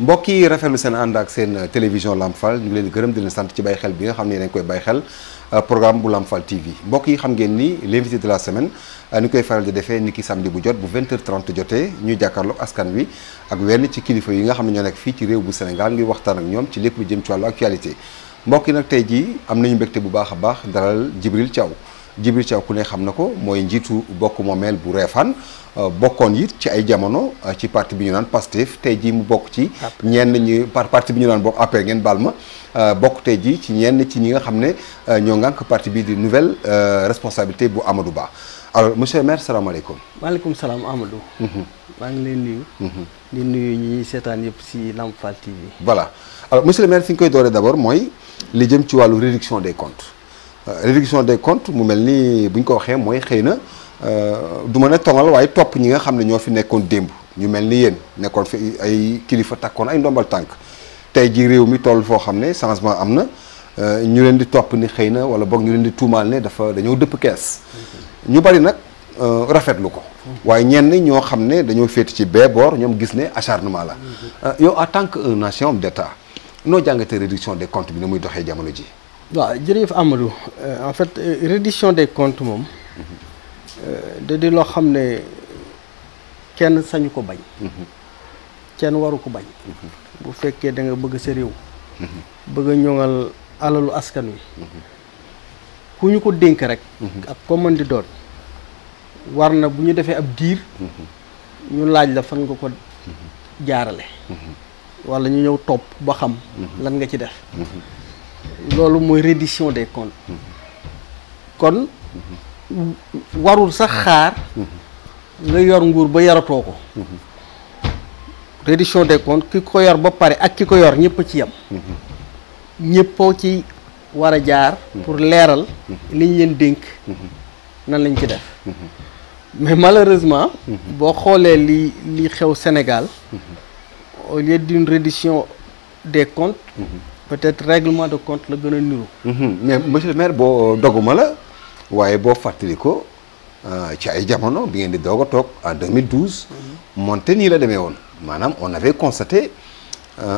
mbokk yi rafetlu seen ànd ak seen télévision Lamp Fall ñu ngi leen di gërëm di leen sant ci bàyyi xel bi nga xam ne dañ koy bàyyi xel programme bu Lamp Fall TV mbokk yi xam ngeen ni l'invité de la semaine ni koy faral di defee ni ki samedi bu jot bu 20h30 jotee ñuy jàkkaarloog askan wi ak wenn ci kilifa yi nga xam ne ñoo nekk fii ci réew bu Sénégal ngir waxtaan ak ñoom ci lépp lu jëm ci wàllu actualité mbokk yi nag tey jii am nañu mbégte bu baax a baax dalal Djibril Thiaw Djibril Thiaw ku ne xam na ko mooy njiitu bokk moomeel bu Réfane bokkoon it ci ay jamono ci parti bi ñu naan Pastef tey jii mu bokk ci ñenn ñi parti bi ñu naan bokk APR ngeen baal ma bokk tey jii ci ñenn ci ñi nga xam ne ñoo ngànk parti bi di nouvelle responsabilité bu Amadou Ba alors monsieur le maire salaamaaleykum. maaleykum salaam Amadou. maa ngi leen nuyu. di nuyu ñi seetaan yëpp si Lamp Fall TV. voilà alors monsieur le maire fi ñu koy dooree d'abord mooy li jëm ci wàllu réduction des comptes réduction des comptes mu mel ni bu ñu ko waxee mooy xëy na du ma ne tongal waaye topp ñi nga xam ne ñoo fi nekkoon démb ñu mel ni yéen nekkoon fi ay kilifa takkoon ay ndombal tànk tey ji réew mi toll foo xam ne changement am na ñu leen di topp ni xëy na wala boog ñu leen di tuumaal ne dañoo dëpp kees ñu bari nag rafetlu ko waaye ñenn ñoo xam ne dañoo féeti ci bee boor ñoom gis ne acharnement la yow en tant que un ancien homme d'État noo jàngatee réduction des comptes bi ni muy doxee jamono ji. waaw jërëjëf Amadou en fait réduction des comptes moom da di loo xam ne kenn sañu ko bañ kenn waru ko bañ bu fekkee da nga bëgg sa réew bëgg a ñoŋal alalu askan wi ku ñu ko dénk rek ak ko mën di doon war na bu ñu defee ab diir ñu laaj la fan nga ko jaarale wala ñu ñëw topp ba xam lan nga ci def loolu mooy reddition des comptes kon warul sax xaar nga yor nguur ba yaratoo ko reddition des comptes ki ko yor ba pare ak ki ko yor ñëpp ci yem ñëppoo ci war a jaar pour leeral li ñu leen dénk nan lañ ci def mais malheureusement boo xoolee li xew Sénégal au lieu d'une reddition des comptes peut-être règlement de compte la gën a niru mais monsieur le maire boo doguma la waaye boo fàttali ko ci ay jamono bi ngeen di doog a toog en 2012 moonte nii la demee woon maanaam on avait constaté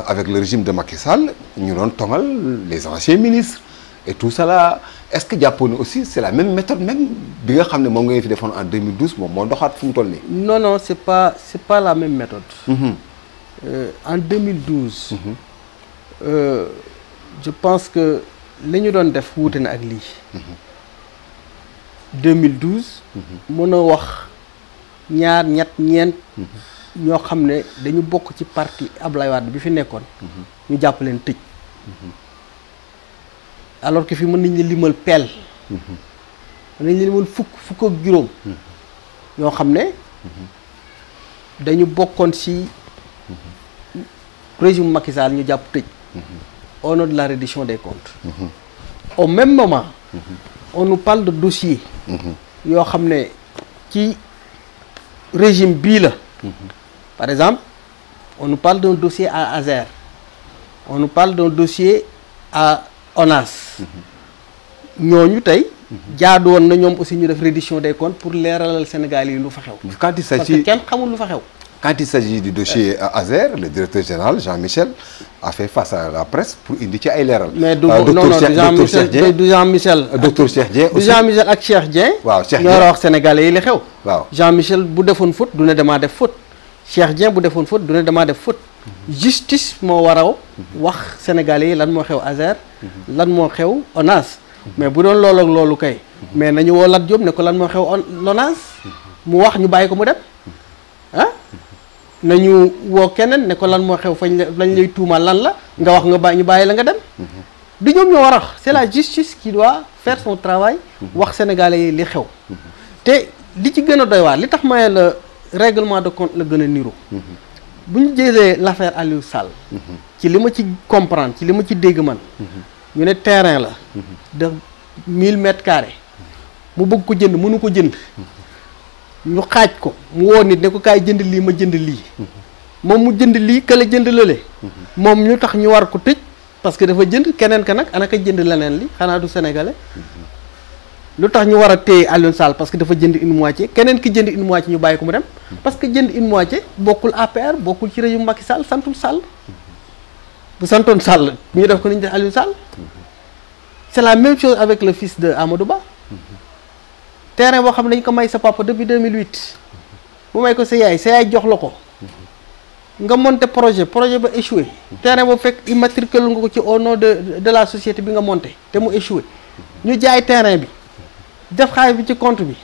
avec le régime de Macky Sall ñu doon tongal les anciens ministres et tout cela est-ce que jàppoon ne aussi c'est la même méthode même bi nga xam ne moom nga fi defoon en 2012 moom moo doxaat fu mu toll nii. non c'est pas la même méthode. En 2012. Je pense que li ñu doon def wuute na ak lii. 2012. mën a wax ñaar ñett ñeent. ñoo xam ne dañu bokk ci parti Ablaye Wade bi fi nekkoon. ñu jàpp leen tëj. alors que fi mën nañ la limal peel. mën nañ la limal fukk ak juróom. yoo xam ne dañu bokkoon ci régime Macky Sall ñu jàpp tëj. au nom de la reddition des comptes. Au même moment. On nous parle de dossiers. yoo xam ne ci régime bii la. Par exemple, on nous parle d'un dossier à Azer. On nous parle d'un dossier à ONAS. ñooñu tey. jaadu woon na ñoom aussi ñu def reddition des comptes pour leeralal Sénégal yi lu fa xew. quand il s'agit parce que kenn xamul lu fa xew. Quand il s'agit du dossier Azer, le directeur général Jean-Michel a fait face à la presse pour indi ci ay leeral. mais du Jean-Michel docteur Cheikh Dieng aussi Jean-Michel ak Cheikh Dieng. waaw Cheikh ñoo war a wax sénégalais yi li xew. waaw Jean-Michel bu defoon faute du ne damaa def faute. Cheikh Dieng bu defoon faute du ne damaa def faute. justice moo war a wax sénégalais yi lan moo xew Azer. lan moo xew ONAS. mais bu doon loolu ak loolu kay. mais nañu woo Lat Diop ne ko lan moo xew ONAS. mu wax ñu bàyyi ko mu dem ah. nañu woo keneen ne ko lan moo xew fañ lañ lay tuumaal lan la nga wax nga bàyyi ñu bàyyi la nga dem. du ñoom ñoo war a wax c'est la justice qui doit faire son travail. wax sénégalais yi li xew. te li ci gën a doy waar li tax maye la règlement de compte la gën a niru. bu ñu jëlee l'affaire Aliou Sall. ci li ma ci comprendre ci li ma ci dégg man. ñu ne terrain la. de 1000 mètres carrés. mu bëgg ko jënd mënu ko jënd. ñu xaaj ko mu woo nit ne ko kaay jënd lii ma jënd lii. moom mu jënd lii kële jënd lële. moom ñu tax ñu war ko tëj parce que dafa jënd keneen ka nag ana ka jënd leneen li xanaa du sénégalais. lu tax ñu war a téye Aliou Sall parce que dafa jënd une moitié keneen ki jënd une moitié ñu bàyyi ko mu dem. parce que jënd une moitié bokkul APR bokkul ci régime Macky Sall santul Sall. bu santoon Sall ñu def ko ni ñu def Aliou Sall. C'est la même chose avec le fils de Amadou Ba. terrain boo xam ne dañ ko may sa papa depuis 2008 bu may ko sa yaay jox la ko nga monter projet ba échoué terrain boobu fekk immatriculé nga ko ci au nom de la société bi nga monter te mu échoué ñu jaay terrain bi def xaalis bi ci compte bi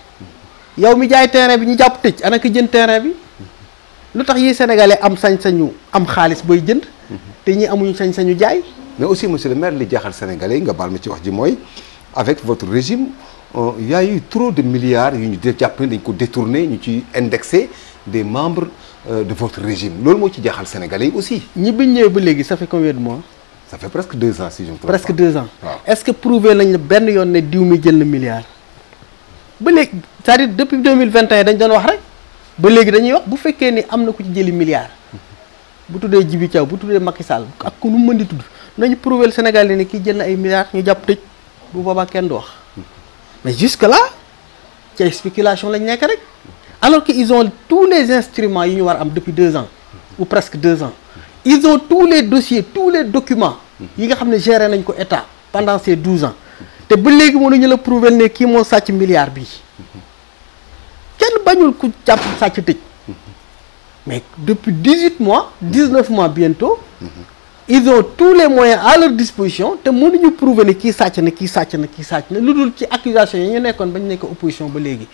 yow mi jaay terrain bi ñu jàpp tëj ana ki jënd terrain bi lu tax yi sénégalais am sañ-sañu am xaalis booy jënd te ñi amuñu sañ-sañu jaay. mais aussi monsieur le maire li jaaxal sénégalais yi nga baal ma ci wax ji mooy avec votre régime il y a eu trop de milliards yu ñu jàpp ne dañ ko détourné ñu ci indexé des membres de votre régime loolu moo ci jaaxal sénégalais yi aussi. ñi biñ ñëwee ba léegi ça fait combien de mois. ça fait presque 2 ans si je me trompe pas. presque 2 ans. waaw est-ce que prouvé nañ la benn yoon ne diw mi jël na milliard. ba léegi c'est-à-dire depuis 2021 dañ doon wax rek ba léegi dañuy wax bu fekkee ni am na ku ci jëli milliard bu tuddee Djibi Thiaw bu tuddee Macky Sall ak ku nu mën di tudd nañu prouvé le Sénégal ne kii jël na ay milliards ñu jàpp tëj bu boobaa kenn du wax mais jusque là ci spéculation lañ nekk rek alors que ils ont tous les instruments yi ñu war am depuis 2 ans ou presque 2 ans ils ont tous les dossiers tous les documents yi nga xam ne géré nañ ko état pendant ces 12 ans te ba léegi mënuñu la prouver ne kii moo sàcc milliard bii kenn bañul ku jàpp sàcc tëj mais depuis 18 mois 19 mois bientôt ils ont tous les moyens à leur disposition te mënuñu prouver ne kii sàcc na kii sàcc na kii sàcc na lu dul ci accusation yi ñu nekkoon ba ñu nekk opposition ba léegi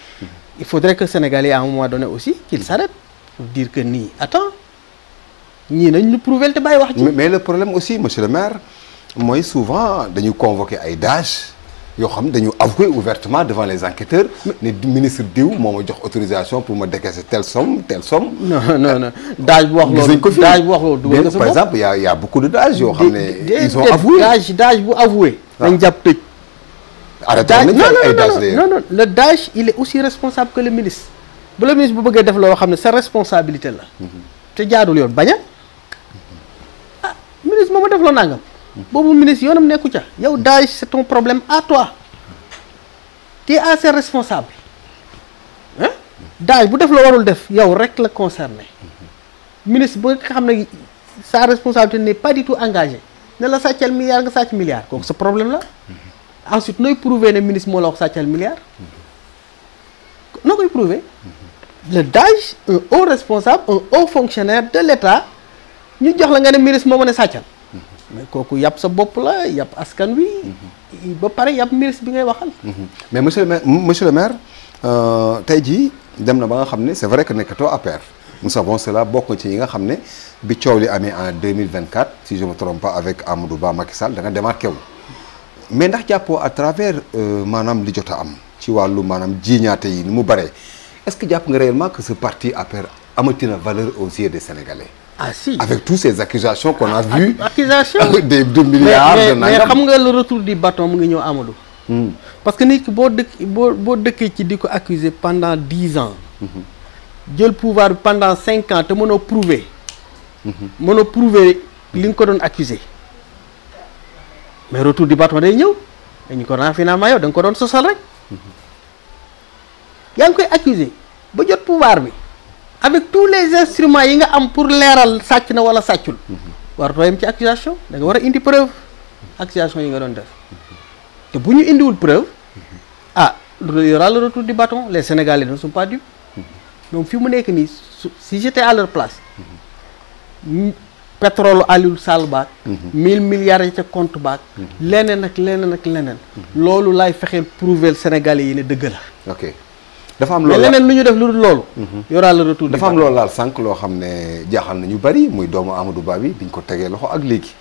il faudrait que Sénégalais à un moment donné aussi qu'ils s'arrêtent pour dire que nii attends ñii nañ ñu prouver te bàyyi wax ji. mais le problème aussi monsieur le maire mooy souvent dañu convoquer ay DAGE yoo xam dañu avouer ouvertement devant les enquêteurs ne ministre diw moo ma jox autorisation pour ma décaisser telle somme. non DAGE bu wax loolu DAGE bu wax loolu dugal nga sa bopp par exemple y a beaucoup de DAGE yoo xam ne ils ont avoué DAGE bu avoué dañ jàpp tëj non le DAGE il est aussi responsable que le ministre bu le ministre bu bëggee def loo xam ne sa responsabilité la te jaadul yoon bañ a ministre moo ma def loo nangam boobu ministre yoonam nekku ca yow DAGE c'est ton problème à toi tu es assez responsable hein DAGE bu def la warul def yow rek la concerné ministre ba nga xam ne sa responsabilité n'est pas du tout engagée ne la sàccal milliard nga sàcc milliard kooku sa problème la ensuite nooy prouver ne ministre moo la wax sàccal milliard noo koy prouver le DAGE un haut responsable un haut fonctionnaire de l'État ñu jox la nga ne ministre moo mën a sàccal mais kooku yàpp sa bopp la yàpp askan wi ba pare yàpp ministre bi ngay waxal mais monsieur le maire tey jii dem na ba nga xam ne c'est vrai que nekkatoo APR nous savons cela bokk ci yi nga xam ne bi coow li amee en 2024 si je me trompe pas avec Amadou Ba Macky Sall da nga démarqué wu mais ndax jàppoo à travers maanaam li jot a am ci wàllu maanaam jiiñaate yi ni mu bare est-ce que jàpp nga réellement que ce parti APR amatina valeur aux yeux des Sénégalais. Ah si. Avec toutes ces accusations qu'on a vues. Accusations de milliards de mais xam nga le retour du bâton mu ngi ñëw Amadou. Parce que nit ki boo dëkkee ci di ko accuser pendant 10 ans. jël pouvoir bi pendant 5 ans te mënoo prouver. mënoo prouver li nga ko doon accuser mais retour du bâton day ñëw dañu ko ren finalement yow da nga ko doon sosal rek. yaa ngi koy accuser ba jot pouvoir bi. avec tous les instruments yi nga am pour leeral sàcc na wala sàccul waratoo yem ci accusation da nga war a indi preuve accusation yi nga doon def te bu ñu indiwul preuve il y aura le retour du bâton les Sénégalais ne sont pas dupes donc fi mu nekk nii si j'étais à leur place pétrole Aliou Sall baak 1000 milliards yi ca compte baak leneen ak leneen loolu laay fexeel prouver Sénégalais yi ne dëgg la ok dafa am loolu mais leneen lu ñu def lu dul loolu. yoraa le retour dafa am loolu laal sànq loo xam ne jaaxal na ñu bari muy doomu Amadou Ba bi biñ ko tegee loxo ak léegi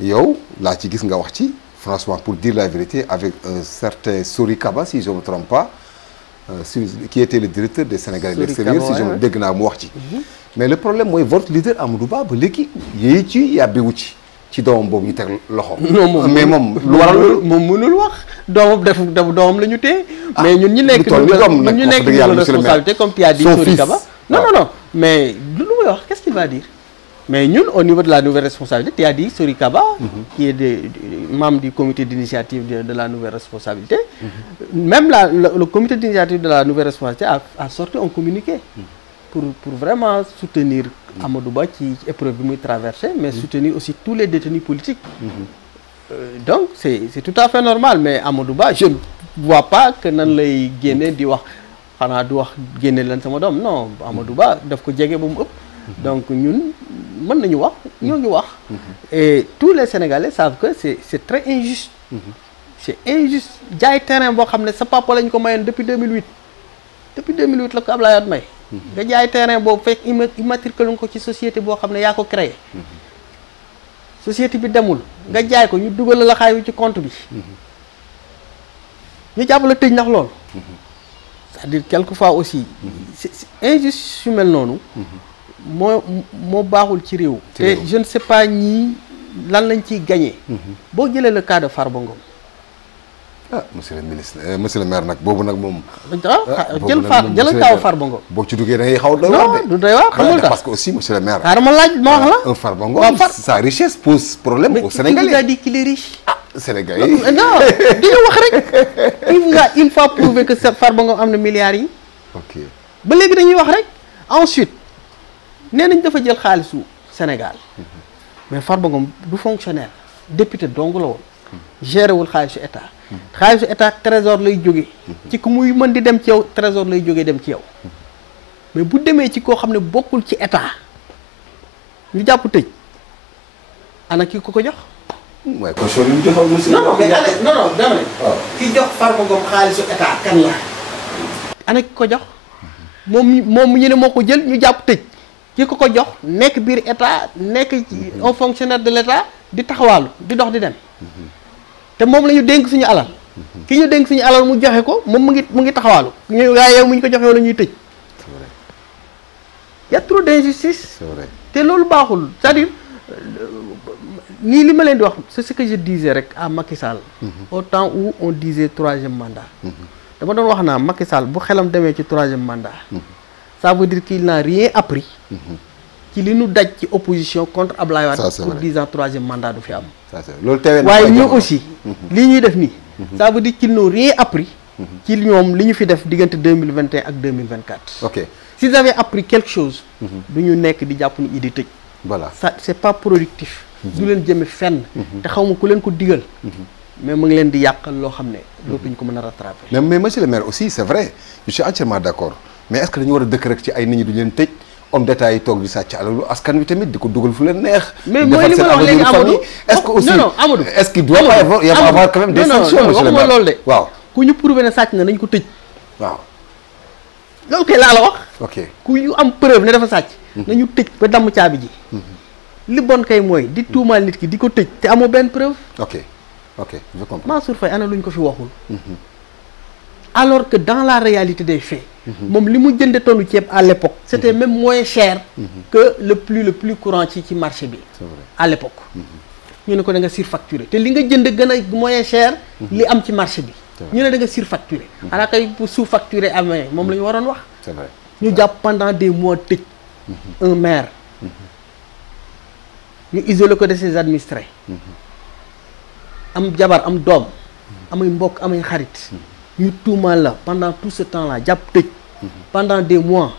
yow laa ci gis nga wax ci franchement pour dire la vérité avec un certain Sori Kaba si je me trompe pas qui était le directeur des Sénégalais de l'extérieur si je me dégg naa mu wax ci. mais le problème mooy votre leader Amadou Ba ba léegi yéey ci yàbbiwu ci doomam boobu ñu teg loxo. non mais moom lu waral loolu moom mënul wax doomam def doomam la ñu téye. mais ñun ñu nekk nouvelle responsabilité comme tu as dit Sori Kaba non mais lu may wax qu'est-ce qu'il va dire mais ñun au niveau de la nouvelle responsabilité tu as dit Sori Kaba qui est membre du comité d'initiative de la nouvelle responsabilité même le comité d'initiative de la nouvelle responsabilité a sorti un communiqué pour vraiment soutenir Amadou Ba ci épreuve bi muy traversé mais soutenir aussi tous les détenus politiques. Donc c'est tout à fait normal mais Amadou Ba je ne vois pas que nan lay génne di wax xanaa du wax génne leen sama doom non Amadou Ba daf ko jege ba mu ëpp. Donc ñun mën nañu wax ñoo ngi wax. Et tous les Sénégalais savent que c'est très injuste. C'est injuste jaay terrain boo xam ne sa papa lañ ko mayoon depuis 2008 depuis 2008 la ko Abdoulaye Wade may. nga jaay terrain boobu fekk immatriculé ko ci société boo xam ne yaa ko créé. société bi demul nga jaay ko ñu dugal la xaayu ci compte bi. ñu jàpp la tëj ndax loolu. c'est-à-dire quelquefois aussi. c'est injuste su mel noonu. moo baaxul ci réew. te je ne sais pas ñii lan lañ ciy gagné. boo jëlee le cas de Farba Ngom. ah monsieur le ministre monsieur le maire nag boobu nag moom. jëlal kaaw Farba Ngom. boo ci duggee da ngay xaw doy waar de. du doy waar xamul tax parce que aussi monsieur le maire. xaaral ma laaj ma wax la. un Farba Ngom sa richesse pose problème au Sénégalais. mais qui vous a dit qu'il est riche. ah Sénégalais. non di nga wax rek. il nga une fois prouvé que Farba Ngom am na milliards yi. ok ba léegi dañuy wax rek. ensuite nee nañ dafa jël xaalisu Sénégal. mais Farba Ngom du fonctionnaire député dong la woon. géré wul xaalisu état. xaalisu état trésor lay jóge ci ku muy mën di dem ci yow trésor lay jógee dem ci yow. mais bu demee ci koo xam ne bokkul ci état ñu jàpp tëj ana ki ko jox. waaye caution yi mu joxoon monsieur. non mais non dama ne. ki jox Farba Ngom xaalisu état kan la. ana ki ko jox moom ñu ne moo ko jël ñu jàpp tëj ki ko jox nekk biir état nekk ci un fonctionnaire de l' état di taxawaalu di dox di dem. te moom la ñu dénk suñu alal. ki ñu dénk suñu alal mu joxe ko moom mu ngi taxawaalu ñu waaye yow mu ñu ko joxe wala ñuy tëj. c'est vrai. y a trop d' injustice. c'est vrai te loolu baaxul c'est-à-dire nii li ma leen di wax c'est ce que je disais rek à Macky Sall. au temps où on disait 3e mandat. dama doon wax naa Macky Sall bu xelam demee ci 3e mandat. ça veut dire qu'il n'a rien appris. ci li ñu daj ci opposition contre Ablaye Wade pour 10 ans 3e mandat du fi am. loolu teewee na waaye ñu aussi lii ñuy def nii. ça veut dire qu'ils n'ont rien appris. ci ñoom li ñu fi def diggante 2021 ak 2024. ok s'ils avaient appris quelque chose. du ñu nekk di jàpp ni idi tëj. voilà ça c'est pas productif. du leen jëme fenn. te xaw ma ku leen ko digal. mais mu ngi leen di yàqal loo xam ne dootuñu ko mën a rattraper. mais monsieur le maire aussi c'est vrai je suis entièrement d'accord mais est-ce que dañu war a dëkk rek ci ay nit ñi du leen tëj. homme d'état yi toog di sàcc alalu askan wi tamit di ko dugal fu leen neex. mais mooy li ma wax léegi Amadou est-ce que aussi non Amadou est-ce qu'il doit pas y avoir quand même des sanctions monsieur le maire loolu de waaw ku ñu prouvé ne sàcc na nañ ko tëj. waaw loolu kay laa la wax. ok ku ñu am preuve ne dafa sàcc. nañu tëj ba damm caabi ji. li bon kay mooy di tuumaal nit ki di ko tëj te amoo benn preuve. ok je comprends. Mansour Faye ana luñ ko fi waxul. alors que dans la réalité des faits. moom li mu jënde tonnu ceeb à l'époque c'était même moins cher que le plus courant ci marché bi à l'époque ñu ne ko da nga surfacturé te li nga jënd gën a moins cher li am ci marché bi ñu ne da nga surfacturé xanaa kay pour sous-facturé amee moom la ñu waroon wax c'est vrai ñu jàpp pendant des mois tëj un maire ñu isolé ko de ses administrés am jabar am doom amay mbokk amay xarit ñu tuumaal la pendant tout ce temps là jàpp tëj pendant des mois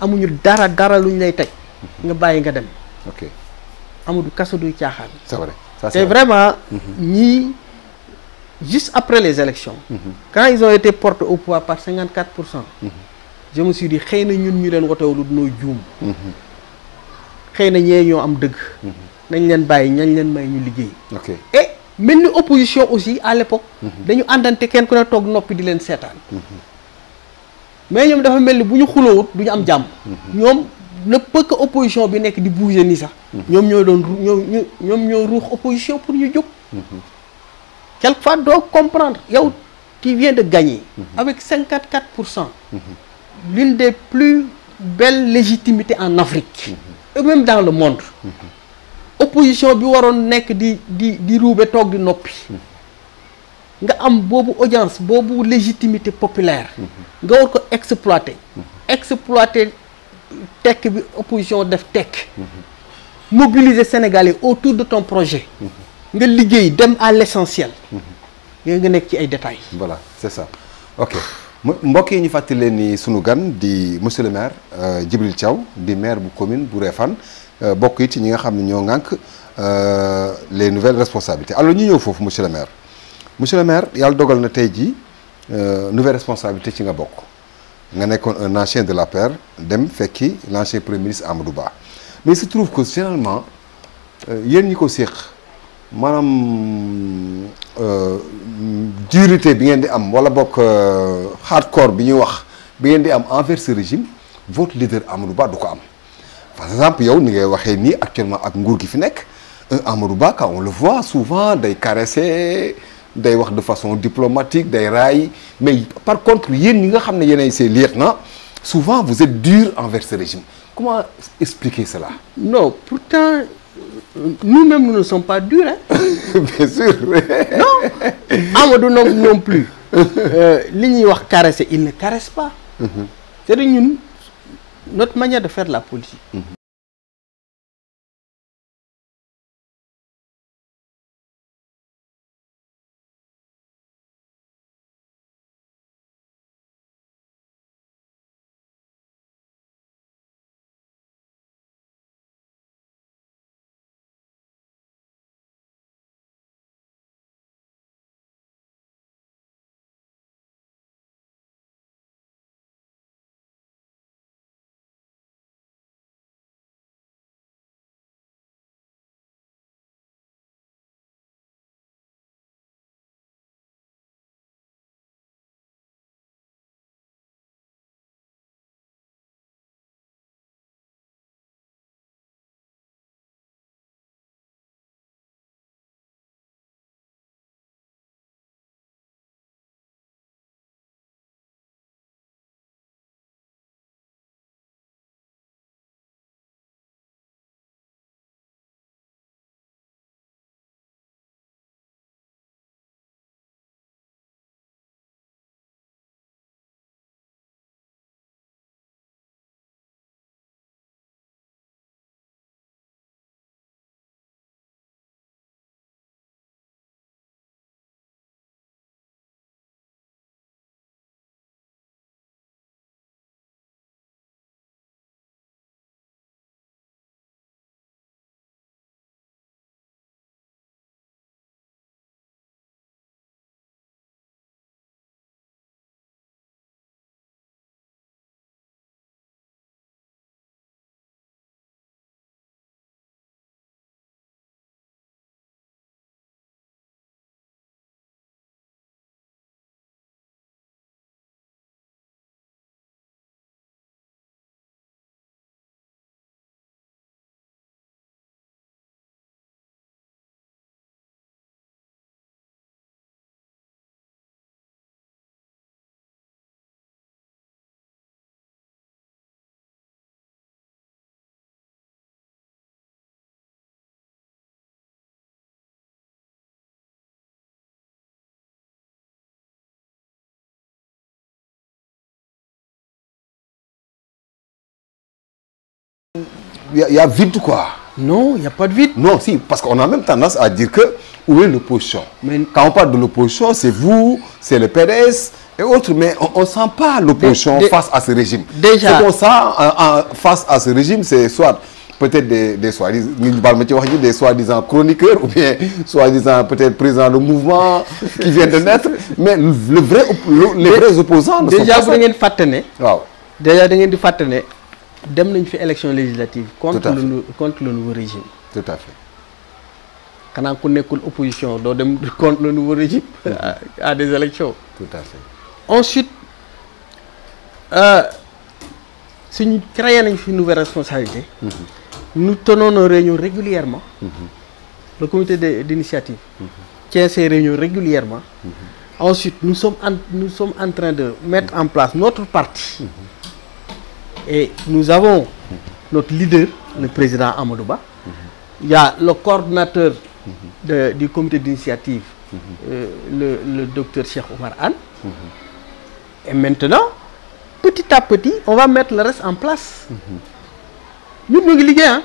amuñu dara lu ñu lay teg nga bàyyi nga dem ok Amadou kaso duy caaxaan c'est vrai ça c'est vraiment ñii juste après les élections quand ils ont été portés au pouvoir par 54% je me suis dit xëy na ñun ñu leen wotewulu dunoo juum xëy na ñee ñoo am dëgg nañ leen bàyyi ñañ leen may ñu liggéey ok et mel ni opposition aussi à l'époque dañu àndante kenn ku ne toog noppi di leen seetaan mais ñoom dafa mel ni bu ñu xuloowut du ñu am jàmm ñoom le peu que opposition bi nekk di bouger nii sax ñoom ñoo ruux opposition pour ñu jóg quelquefois doo comprendre yow tu viens de gagner avec 54% l'une des plus belles légitimités en Afrique et même dans le monde opposition bi waroon nekk di ruube toog di noppi nga am boobu audience boobu légitimité populaire nga war ko exploiter tekk bi opposition def tekk mobiliser Sénégalais autour de ton projet nga liggéey dem à l'essentiel nga nekk ci ay détails voilà c'est ça ok mbokk yi ñu fàttali leen ni sunu gan di monsieur le maire Djibril Thiaw di maire bu commune bu Réfane bokk it ci ñi nga xam ne ñoo ŋànk les nouvelles responsabilités alors ñu ñëw foofu monsieur le maire yàlla dogal na tey jii nouvelle responsabilité ci nga bokk nga nekkoon un ancien de l'APR dem fekki l'ancien premier ministre Amadou Ba mais il se trouve que finalement yéen ñi ko séq maanaam dureté bi ngeen di am wala bokk hardcore bi ñuy wax bi ngeen di am envers ce régime votre leader Amadou Ba du ko am par exemple yow ni ngay waxee nii actuellement ak nguur gi fi nekk Amadou Ba quand on le voit souvent day caresser day wax de façon diplomatique day raay mais par contre yéen ñi nga xam ne yéenay ses lieutenants souvent vous êtes dur envers ce régime comment expliquer cela? Non, pourtant nous-mêmes nous ne sommes pas durs hein. Bien sûr. Non, Amadou non plus. Li ñuy wax caresser, il ne caresse pas. C'est-à-dire ñun notre manière de faire la politique. Il y a vide quoi. Non, il n'y a pas de vide. Non, si, parce qu'on a même tendance à dire que où est l'opposition? Mais quand on parle de l'opposition, c'est vous, c'est le PDS et autres, mais on ne sent pas l'opposition face à ce régime. Déjà, ce qu'on sent face à ce régime, c'est soit peut-être des soi-disant chroniqueurs ou bien soi-disant peut-être présidents de mouvement qui viennent de naître, mais les vrais opposants ne sont pas ça. Déjà, da ngeen di fàtte ne dem nañ fi élection législative contre le nouveau régime. Tout à fait. Xanaa ku nekkul opposition doo dem contre le nouveau régime à des élections. Tout à fait. Ensuite suñu créé nañ fi nouvelle responsabilité. Nous tenons nos réunions régulièrement. Le comité d'initiative tient ses réunions régulièrement. Ensuite, nous sommes en train de mettre en place notre parti. Et nous avons notre leader, le président Amadou Ba. Il y a le coordonnateur du comité d'initiative, le docteur Cheikh Oumar Anne. Et maintenant, petit à petit, on va mettre le reste en place. Nous ñu ngi liggéey ah.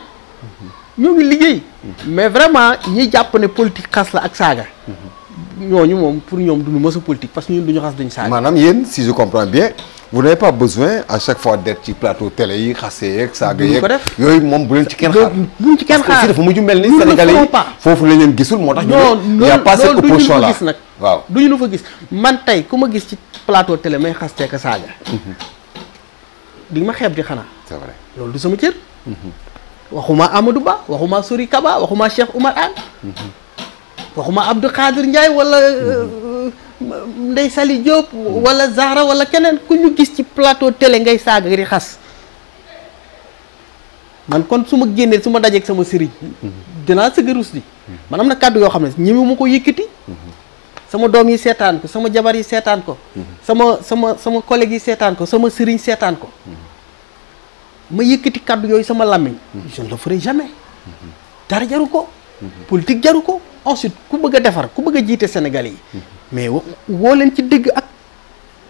ñu ngi liggéey. Mais vraiment ñi jàpp ne politique xas la ak saaga. ñooñu moom pour ñoom duñu mës a politique parce que ñun duñu xas duñu saaga. maanaam yéen si je comprends bien vous n'avez pas besoin à chaque fois d'être ci plateau télé yi xase yeeg saaga yeeg yooyu moom bu leen ci kenn xaar. buñ ci kenn xaar parce que aussi dafa mujj mel ni Sénégalais yi foofu la leen gisul moo tax. ñu y a pas cette opposition là gis nag. waaw duñu nu fa gis man tey ku ma gis ci plateau télé may xastee ka saaga. di ma xeeb di xanaa. c'est vrai loolu du sama cër. waxuma Amadou Ba waxuma Sori Kaba waxuma Cheikh Oumar Anne. waxuma Abdou Khadir Ndiaye wala Ndeye Sali Diop wala Zahra wala keneen ku ñu gis ci plateau télé ngay saaga di xas man kon su ma génnee su ma dajeeg sama sëriñ dinaa sëgg rus di man am na kàddu yoo xam ne ñëw ma ko yëkkati sama doom yi seetaan ko sama jabar yi seetaan ko sama collègue yi seetaan ko sama sëriñ seetaan ko ma yëkkati kàddu yooyu sama làmmiñ je ne le ferai jamais dara jaru ko politique jaru ko ensuite ku bëgg a defar ku bëgg a jiite Sénégal yi mais woo leen ci dëgg ak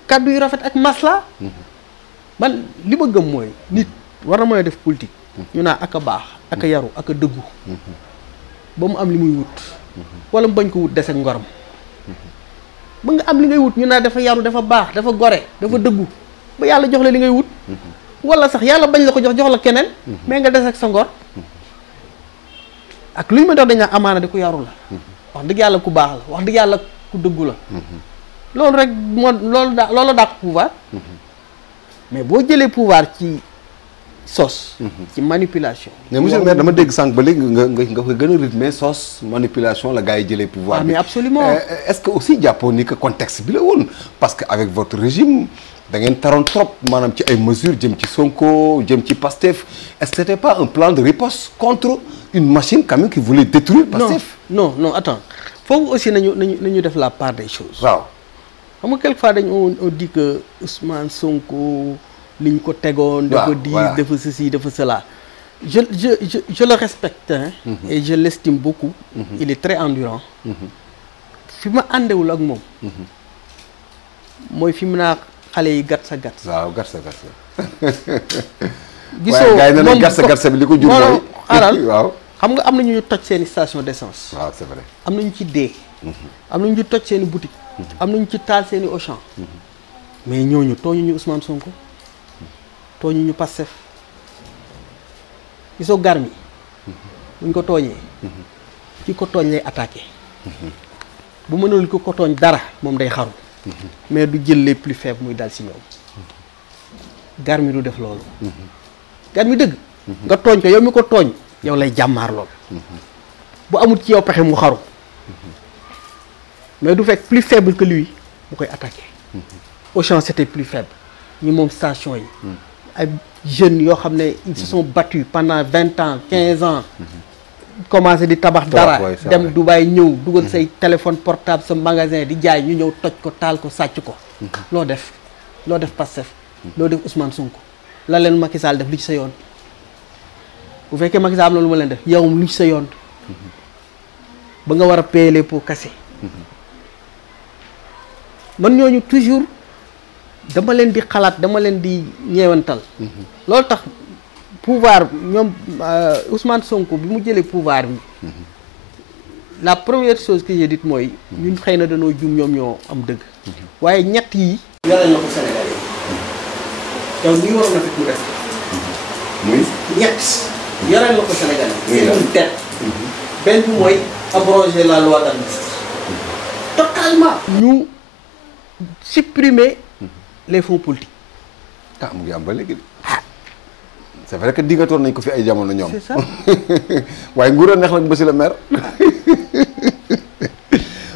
kàddu yu rafet ak masla man li ma gëm mooy nit war na mooy def politique ñu naa ak a baax ak a yaru ak a dëggu ba mu am li muy wut wala mu bañ ko wut dese ngoram ba nga am li ngay wut ñu naa dafa yaru dafa baax dafa gore dafa dëggu ba yàlla jox la li ngay wut wala sax yàlla bañ la ko jox la keneen mais nga des ak sa ngor ak lu ñu ma dox dañ amaana di ku yaru la wax dëgg yàlla ku baax la wax dëgg yàlla ku dëggu la loolu rek moo loolu dàq pouvoir mais boo jëlee pouvoir ci sos ci manipulation mais monsieur le maire dama dégg sànq ba léegi nga koy gën a rythmer sos manipulation la gars yi jëlee pouvoir bi mais absolument est-ce que aussi jàppoo ni que contexte bi la woon parce que avec votre régime da ngeen taroon trop maanaam ci ay mesures jëm ci Sonko jëm ci Pastef est-ce que c'était pas un plan de riposte contre une machine quand même qui voulait détruire Pastef non attends foofu aussi nañu def la part des choses waaw xam nga quelquefois on dit que Ousmane Sonko li ñu ko tegoon dafa diis dafa ceci dafa cela je le respecte et je l'estime beaucoup il est très endurant fi ma àndewul ak moom mooy fi mu naa xale yi gat sa waaw gat sa gisoo gars yi ne gat sa bi li ko jur mooy xaaral waaw xam nga am na ñu toj seeni station d'essence waaw c'est vrai am nañu ci dee am nañu ci toj seeni boutique am nañu ci taal seeni Auchan mais ñooñu tooñuñu Ousmane Sonko tooñuñu Pastef gisoo Garmi buñ ko tooñee ki ko tooñ lay attaqué bu mënul ko tooñ dara moom day xaru mais du jël les plus faibles muy dal si ñoom Garmi du def loolu Garmi dëgg nga tooñ ko yow mi ko tooñ yow lay jàmmaar lool bu amul ci yow pexe mu xaru mais du fekk plus faible que lui mu koy attaqué Auchan c'était plus faible ñi moom station yi ay jeunes yoo xam ne ils se sont battus pendant 20 ans 15 ans commencé di tabax dara dem Dubaï ñëw dugal say téléphone portable sa magasin di jaay ñu ñëw toj ko taal ko sàcc ko loo def Pastef loo def Ousmane Sonko la leen Macky Sall def lu ci sa yoon bu fekkee Macky Sall am na lu ma leen def yow lu ci sa yoon ba nga war a payer les pots cassés man ñooñu toujours dama leen di xalaat dama leen di ñeewantal loolu tax pouvoir ñoom Ousmane Sonko bi mu jëlee pouvoir bi la première chose que j'ai dit mooy ñun xëy na dañoo jum ñoom ñoo am dëgg waaye ñett yi yore na ko Sénégal yi donc li waroon na fekk ñu def muy ñett yore na ko Sénégal yi c'est une dette benn bi mooy abroger la loi d'amnistie totalement ñu supprimer les fonds politiques mu ngi am ba léegi c'est vrai que diggatoon nañ ko fi ay jamono ñoom. c'est ça waaye nguur a neex nag monsieur le maire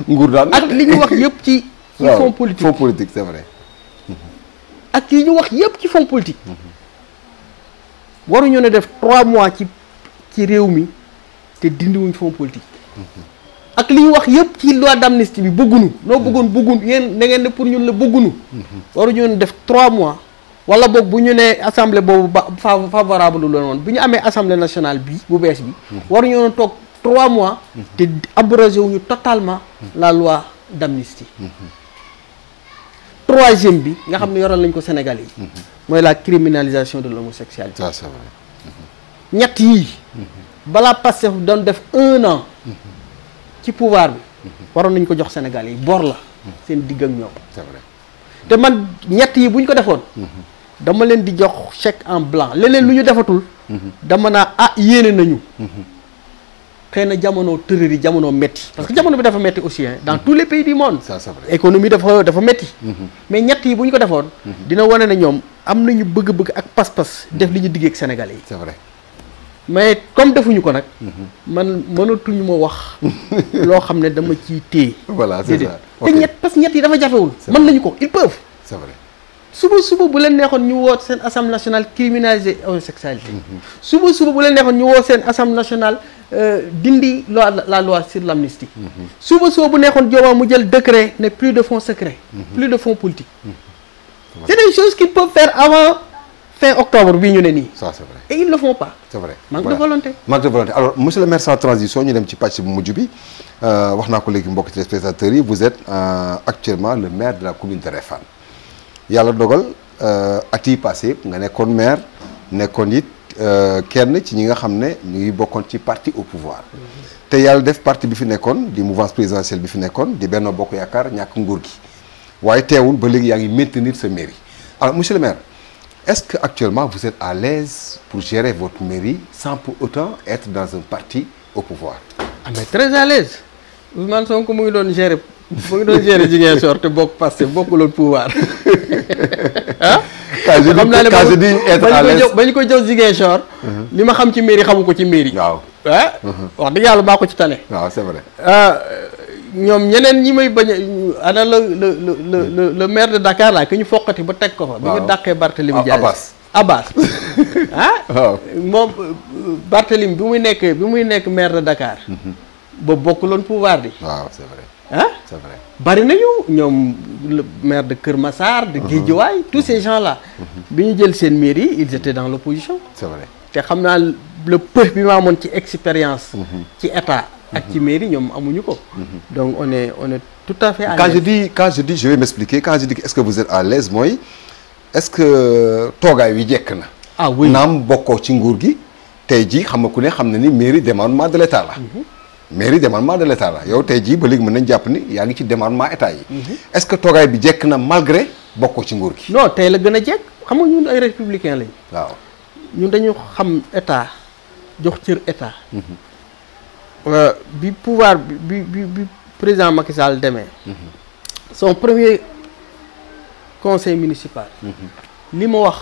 nguur daan ak li ñu wax yëpp ci fonds politique fonds politique c'est vrai. ak li ñu wax yëpp ci fonds politique waruñu ne def 3 mois ci réew mi te dindiwuñ fonds politique ak li ñu wax yëpp ci loi d'amnistie bi bëggunu noo bëggoon yéen da ngeen ne pour ñun la bëggunu waruñu ne def 3 mois wala boog bu ñu nee assemblée boobu favorable lu woon bu ñu amee assemblée nationale bi bu bees bi waruñu woon toog 3 mois te abrogé wuñu totalement la loi d'amnistie troisième bi nga xam ne yoral nañ ko Sénégal yi mooy la criminalisation de l'homosexualité. Ça c'est vrai. ñett yii balaa Pastef doon def 1 an ci pouvoir bi waroon nañ ko jox Sénégalais yi bor la seen digg ak ñoom. c'est vrai. te man ñett yi bu ñu ko defoon. dama leen di jox chèque en blanc leneen lu ñu defatul. dama naa yéene nañu. xëy na jamono tërër yi jamono métti. parce que jamono bi dafa métti aussi dans tous les pays du monde. ça c'est vrai. économie dafa métti. mais ñett yi bu ñu ko defoon. dina wane ne ñoom am nañu bëgg-bëgg ak pas-pas. def li ñu diggee ak Sénégalais yi. c'est vrai. mais comme defuñu ko nag. man mënatuñu ma wax. loo xam ne dama ciy téye. voilà c'est ça. te parce que ñett yi dafa jafewul. mën nañu ko ils peuvent. c'est vrai. suba bu leen neexoon ñu woo seen assemblée nationale criminaliser homosexualité. suba bu leen neexoon ñu woo seen assemblée nationale dindi la loi sur l'amnistie. suba bu neexoon Diomaye mu jël décret ne plus de fonds secrets. plus de fonds politiques. c'est des choses qu'ils peuvent faire avant fin octobre bii ñu ne nii. ça c'est vrai. et ils le font pas. c'est vrai. manque de volonté. manque de volonté alors monsieur le maire sans transition ñu dem ci pàcc bu mujj bi wax naa ko léegi mbokki téléspectateurs yi vous êtes actuellement le maire de la commune de Réfane. yàlla dogal at yi passé yëpp nga nekkoon maire nekkoon it kenn ci ñi nga xam ne ñu ngi bokkoon ci parti au pouvoir te yàlla def parti bi fi nekkoon di mouvance présidentielle bi fi nekkoon di Benno Bokk Yaakaar ñàkk nguur gi waaye teewul ba léegi yaa ngi maintenir sa mairie. alors monsieur le maire est-ce que actuellement vous êtes à l'aise pour gérer votre mairie sans pour autant être dans un parti au pouvoir? mais très à l'aise Ousmane Sonko mu ngi doon gérer. mu ngi doon gérer Ziguinchor te bokk parce que bokkuloon pouvoir ah. xam naa ne ba ñu ko jox Ziguinchor. li ma xam ci mairie xamu ko ci mairie. waaw wax dëgg yàlla maa ko ci tane. waaw c'est vrai. ñoom ñeneen ñi may bañ a ana le maire de Dakar la que ñu foqati ba teg ko fa. ba ñu dàqee Barthélémy Dias Abbas waaw moom Barthélémy bi muy nekk maire de Dakar. ba bokkuloon pouvoir bi. waaw c'est vrai. c'est vrai bari nañu ñoom le maire de Kër Massar de Guédiawaye tous ces gens là bi ñu jël seen mairie ils étaient dans l'opposition. c'est vrai. te xam naa le peu bi ma amoon ci expérience ci état ak ci mairie ñoom amuñu ko. donc on est tout à fait à l'aise. quand je dis je vais m'expliquer quand je dis est-ce que vous êtes à l'aise mooy est-ce que toogaay wi jekk na. oui naam bokkoo ci nguur gi tey jii xam nga ku ne xam na ni mairie démembrement de l'État la. mairie démembrement de l'État la yow tey jii ba léegi mën nañ jàpp ni yaa ngi ci démembrement état yi. est-ce que toogaay bi jekk na malgré bokkoo ci nguur gi. non tey la gën a jekk xam nga ñun ay républicain lañ. waaw ñun dañu xam état jox cër état. bi pouvoir bi président Macky Sall demee. son premier conseil municipal. li ma wax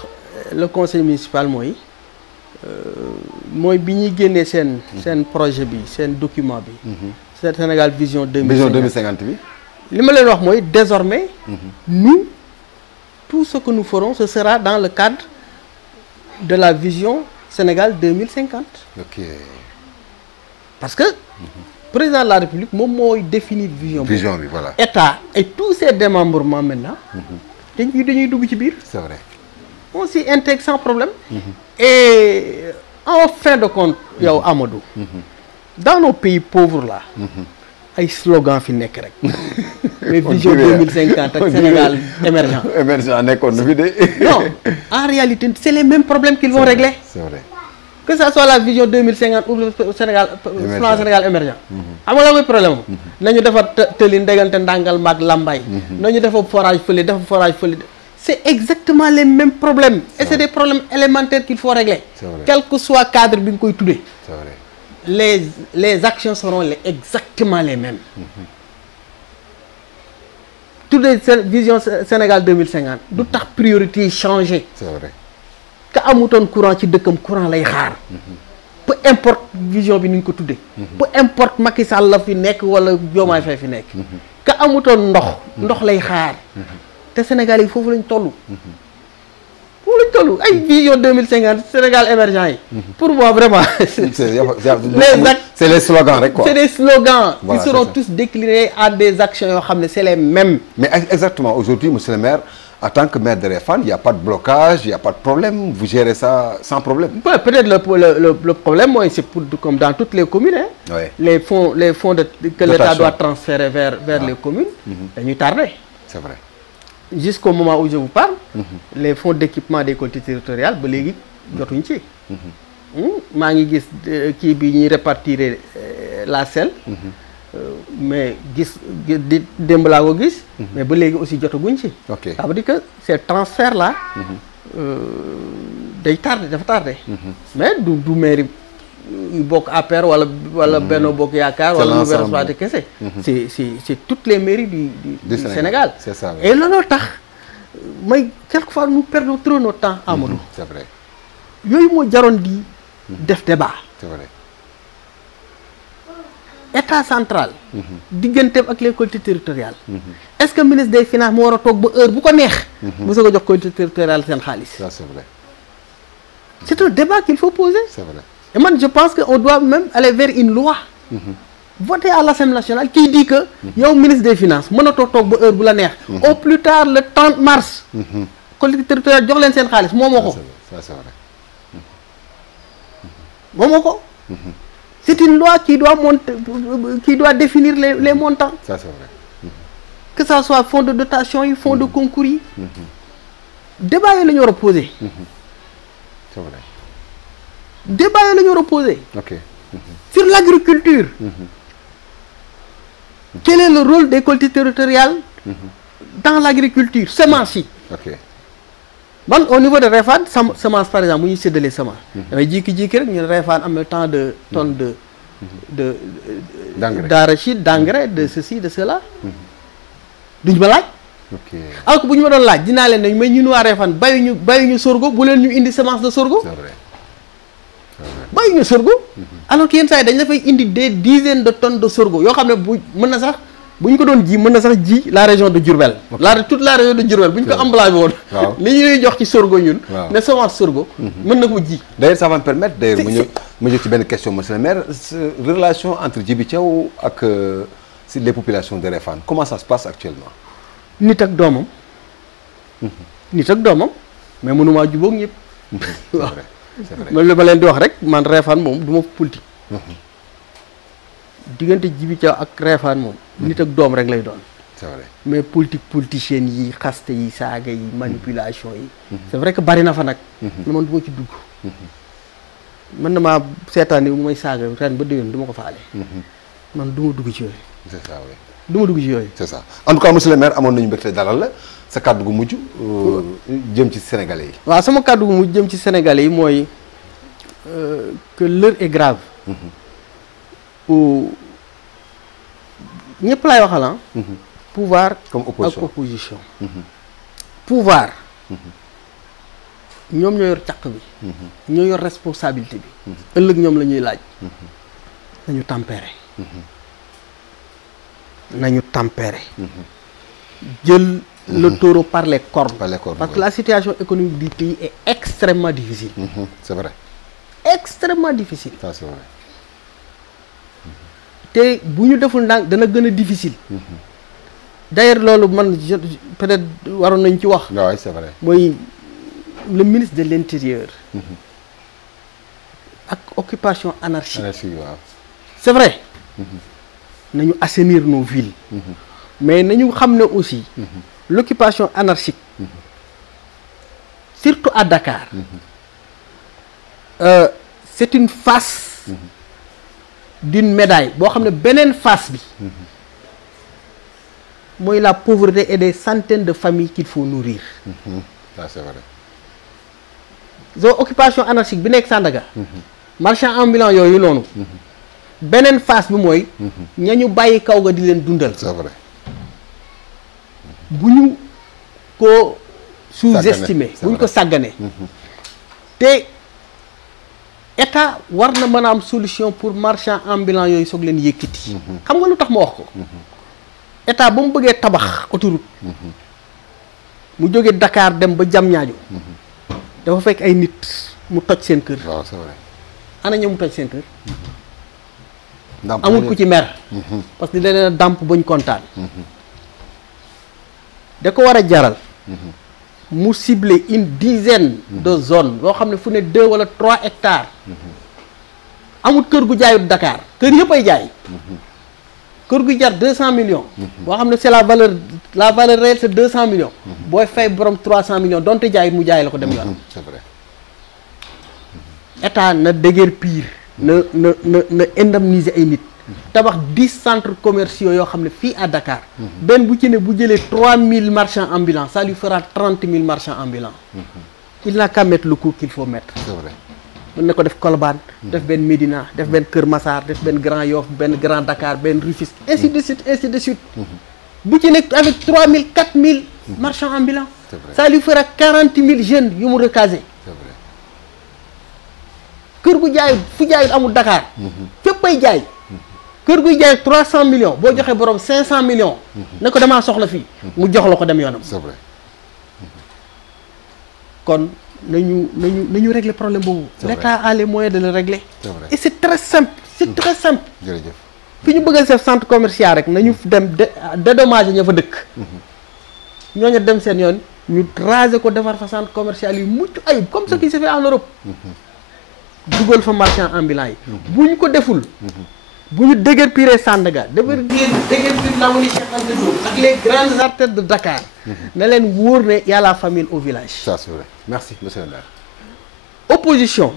le conseil municipal mooy bi ñuy génnee seen projet bi seen document bi. Sénégal vision 2050 bi. li ma leen wax mooy désormais. nous tout ce que nous ferons ce sera dans le cadre de la vision Sénégal 2050. ok. parce que président de la République moom mooy définir vision bi voilà. état et tous ses démembrements maintenant. dañuy dugg ci biir. c'est vrai. on s'y intègre sans problème. et en fin de compte yow Amadou. dans nos pays pauvres là. ay slogan fi nekk rek. mais vision 2050 ak Sénégal émergent. émergent nekkoon na fi de. non en réalité c'est les mêmes problèmes qu'ils vont régler. c'est vrai. que ça soit la vision 2050 ou le Sénégal plan Sénégal émergent. xam nga la mooy problème nañu defar tëli ndegante ndàngal maag lambay. nañu defar forage fële c'est exactement les mêmes problèmes. Et c'est des problèmes élémentaires qu'il faut régler. Quel que soit cadre bi nga koy tuddee. c'est vrai. les actions seront exactement les mêmes. tuddee vision Sénégal 2050 du tax priorité yi changer. c'est vrai. ka amutoon courant ci dëkkam courant lay xaar. peu importe vision bi ni ñu ko tuddee. peu importe Macky Sall la fi nekk wala Diomaye Faye fi nekk. ka amutoon ndox lay xaar. te Sénégal yi foofu lañ toll. ay vision 2050 Sénégal émergent yi. pour moi vraiment. c'est les slogans rek quoi. c'est des slogans. Voilà, qui seront tous déclinés à des actions yoo xam ne c'est les mêmes. mais exactement aujourd'hui monsieur le maire en tant que maire de Réfane il y a pas de blocage il y a pas de problème vous gérez ça sans problème. peut-être le problème mooy c'est pour comme dans toutes les communes hein. Ouais. les fonds que l'État doit transférer vers les communes. dañuy tardé. c'est vrai. jusqu'au moment où je vous parle. les fonds d'équipement des collectivités territoriales ba léegi jotuñ ci. maa ngi gis kii bi ñuy répartir la selle. mais di démb laa ko gis. mais ba léegi aussi jotaguñ ci. ok ça veut dire que ces transferts là. day tardé dafa tardé. mais du mairie yu bokk APR wala Benno Bokk Yaakaar. wala Nouvelle Exploité kese. c'est toutes les mairies du Sénégal. c'est ça. et looloo tax may quelquefois nous perdons trop notre temps Amadou. c'est vrai. yooyu moo jaroon di def débat. c'est vrai. état central. digganteem ak les collectivités territoriales. est-ce que ministre des finances moo war a toog ba heure bu ko neex. mu soog a jox collectivités territoriales seen xaalis. ça c'est vrai. c'est un débat qu'il faut poser. c'est vrai. et man je pense que on doit même aller vers une loi. votée à l'Assemblée nationale qui dit que. yow ministre des finances mënatoo toog ba heure bu la neex. au plus tard le 30 mars. collectivités territoriales jox leen seen xaalis moomoo ko. ça c'est vrai. moomoo ko. c'est une loi qui doit définir les montants. Ça c'est vrai. Que ça soit fonds de dotation yi fonds de concours yi. débat yi la ñu war a poser. C'est vrai. débat yi la ñu war a poser. Ok. Sur l'agriculture. Quel est le rôle des collectivités territoriales dans l'agriculture semence yi. Ok. man au niveau de Réfane semence par exemple bu ñuy séddalee semence. damay jékki-jékki rek ñu ne Réfane am na tant de tonnes d'engrais d'arachide d'engrais de ceci de cela. duñ ma laaj. ok. alors que bu ñu ma doon laaj dinaa leen ne mais ñun waa Réfane bàyyi ñu sorgho bu leen ñu indi semence de sorgho. c'est vrai. bàyyi ñu sorgho. alors que yenn saa yi dañ la fay indi des dizaines de tonnes de sorgho yoo xam ne bu mën na sax bu ñu ko doon ji mën na sax ji la région de Diourbel. toute la région de Diourbel bu ñu ko emballé woon. waaw li ñuy jox ci sorgho ñun. waaw ne semence sorgho. mën na ko ji. d'ailleurs ça va me permettre d'ailleurs mu ñëw ci benn question monsieur le maire relation entre Djibi Thiaw ak les populations de Réfane comment ça se passe actuellement. nit ak doomam. nit ak doomam mais mënumaa jubóog ñëpp. c'est vrai c'est vrai. man li ma leen di wax rek man Réfane moom du ma politique. diggante Djibi Thiaw ak Réfane moom. nit ak doom rek lay doon. c'est vrai. mais politicienne yi xaste yi saaga yi manipulation yi. c'est vrai que bari na fa nag. mais man du ma ci dugg. mën na maa seetaan bu may saaga ren ba déwén du ma ko faale. man du ma dugg ci yooyu. c'est ça oui. du ma dugg ci yooyu. c'est ça en tout cas monsieur le maire amoon nañu mbégte dalal la sa kàddu gu mujj jëm ci sénégalais yi. waaw sama kàddu gu mujj jëm ci sénégalais yi mooy que l'heure est grave. où ñëpp laay waxal pouvoir comme opposition ak opposition. pouvoir. ñoom ñoo yor caq bi. ñoo yor responsabilité bi. ëllëg ñoom la ñuy laaj. nañu tempérer. nañu tempérer. jël le taureau par les cornes. Parce que la situation économique du pays est extrêmement difficile. C'est vrai. Extrêmement difficile. Ça c'est vrai. te bu ñu deful ndànk dana gën a difficile. d'ailleurs loolu man peut-être waroon nañ ci wax. waaw c'est vrai. mooy le ministre de l'intérieur. ak occupation anarchique. waaw. c'est vrai. nañu assainir nos villes. mais nañu xam ne aussi. l'occupation anarchique. surtout à Dakar. C'est une face. d'une médaille boo xam ne beneen face bi. mooy la pauvreté et des centaines de familles qu'il faut nourrir. Ça c'est vrai. occupation anarchique bi nekk Sandaga. marchand ambulant yooyu noonu. beneen face bi mooy. ñañu bàyyi kaw ga di leen dundal. C'est vrai. bu ñu ko sous-estimer bu ñu ko sàgganee. te état war na mën a am solution pour marchand ambulant yooyu soog leen yëkkati. xam nga lu tax ma wax ko. état ba mu bëggee tabax autoroute. mu jóge Dakar dem ba Diamniadio. dafa fekk ay nit mu toj seen kër. waaw c'est vrai. ana ñëw mu toj seen kër. ndàmp amul ku ci mer. parce que da leen a dàmp bañ kontaan. da ko war a jaral. mu cibler une dizaine de zones yoo xam ne fu ne 2 wala 3 hectares. amul kër gu jaayut Dakar kër yëpp ay jaay. kër gu jar 200 millions. boo xam ne c'est la valeur réelle c'est 200 millions. booy fay borom 300 millions donte jaayut mu jaay la ko dem yoon. C'est vrai. état na déguerpir na indemniser ay nit tabax 10 centres commerciaux yoo xam ne fii à Dakar. benn bu ci ne bu jëlee 3000 marchands ambulants ça lui fera 30 000 marchands ambulants. il n'a qu'à mettre le coût qu'il faut mettre. c'est vrai. mën na ko def Colobane. def benn Médina def benn Kër Massar def benn Grand Yoff benn Grand Dakar benn Rufisque ainsi de suite ainsi de suite. bu ci nekk avec 3000 4000 marchands ambulants. c'est vrai. ça lui fera 40 000 jeunes yu mu recaser. c'est vrai. kër gu jaayut fu jaayut amul Dakar. fépp ay jaay. kër guy jaay 300 millions boo joxee borom 500 millions. ne ko damaa soxla fii. mu jox la ko dem yoonam. c'est vrai. kon nañu régler problème boobu. C'est vrai. l'État a les moyens de le régler. c'est vrai. et c'est très simple c'est très simple. jërëjëf. fi ñu bëgg a def centre commercial rek nañu dem dédommager ña fa dëkk. ñooñu dem seen yoon ñu raser ko defar fa centre commercial yu mucc ayib comme ce qui se fait en Europe. dugal fa marchand ambulant yi. bu ñu ko deful. bu ñu déguerpir Sandaga déguerpir Lamoni Cheikh Anta Diop ak les grandes artères de Dakar. na leen wóor ne y a la famine au village. ça c'est vrai. merci monsieur le maire. opposition.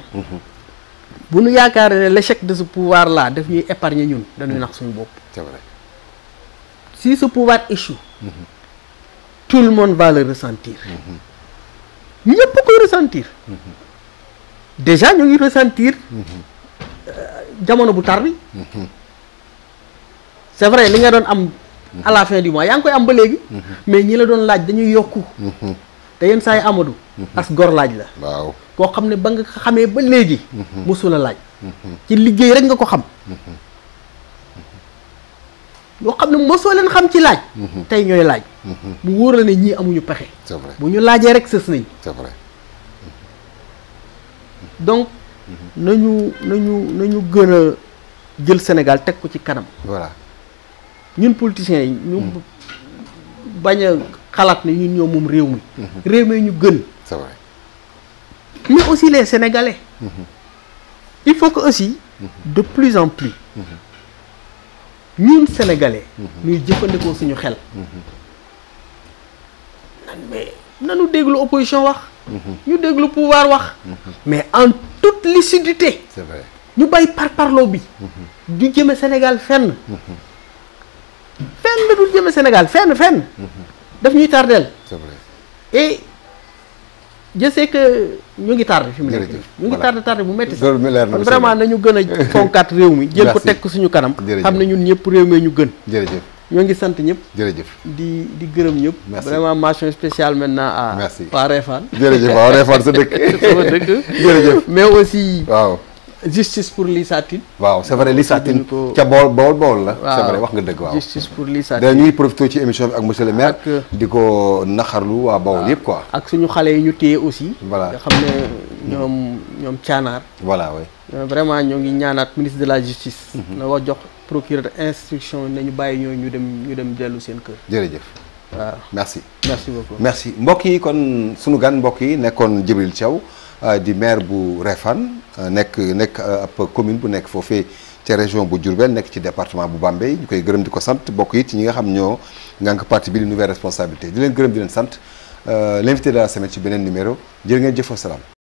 bu ñu yaakaar ne l'échec de ce pouvoir là daf ñuy épargner ñun dañuy nax suñu bopp. c'est vrai. si ce pouvoir échoue. tout le monde va le ressentir. ñëpp koy ressentir. déjà ñu ngi ressentir. jamono bu tar bi. c'est vrai li nga doon am. à la fin du mois yaa ngi koy am ba léegi. mais ñi la doon laaj dañuy yokku. te yenn saa yi Amadou. as gor laaj la. waaw. koo xam ne ba nga xamee ba léegi. mosul a laaj. ci liggéey rek nga ko xam. yoo xam ne mosoo leen xam ci laaj. tey ñooy laaj. bu wóor la ne ñii amuñu pexe. c'est vrai. bu ñu laajee rek sës nañ. c'est vrai. donc nañu gën a jël Sénégal teg ko ci kanam. voilà. ñun politiciens yi ñu bañ a xalaat ne ñun ñoo moom réew mi. réew mi ñu gën. c'est vrai. mais aussi les Sénégalais. il faut que aussi de plus en plus ñun Sénégalais ñuy jëfandikoo suñu xel. mais nanu déglu opposition wax. ñu déglu pouvoir wax. mais en toute lucidité. c'est vrai. ñu bàyyi parparloo bi. du jëme Sénégal fenn. fenn du jëme Sénégal fenn. daf ñuy tardeel. c'est vrai. et je sais que ñu ngi tardé fi mu nekk jërëjëf ñu ngi tardé bu metti sax loolu mi leer na kon vraiment nañu gën a fonkaat réew mi jël ko teg ko suñu kanam jërëjëf. xam ne ñun ñëpp réew mi ñu gën jërëjëf. ñoo ngi sant ñëpp jërëjëf. di gërëm ñëpp Merci. vraiment mention spéciale maintenant à Merci. waa Réfane jërëjëf waaw Réfane sa dëkk. sama dëkk jërëjëf. mais aussi waaw. justice pour Lissa Tine waaw c'est vrai Lissa Tine ko- ca bool la. waaw c'est vrai wax nga dëgg waaw. justice pour Lissa da Tine ñuy profité ci émission bi ak monsieur le maire. Ak- di ko naxarlu waa Bawol yëpp quoi. ak suñu xale yi ñu téye aussi Voilà. nga xam ne ñoom caanaar voilà oui. vraiment ñoo ngi ñaanaat ministre de la justice na wax jox procureur instruction nañu bàyyi ñoo ñu dem dellu seen kër jërëjëf. waaw merci. merci beaucoup merci mbokk yi kon sunu gan mbokk yi nekkoon Djibril Thiaw di maire bu Réfane nekk ab commune bu nekk foofee ca région bu Diourbel nekk ci département bu Bambey ñu koy gërëm di ko sant mbokk yi ci ñi nga xam ñoo ngànk parti bi di nouvelle responsabilité di leen gërëm di leen sant l'invité de la semaine ci beneen numéro jërë ngeen jëf wa salaam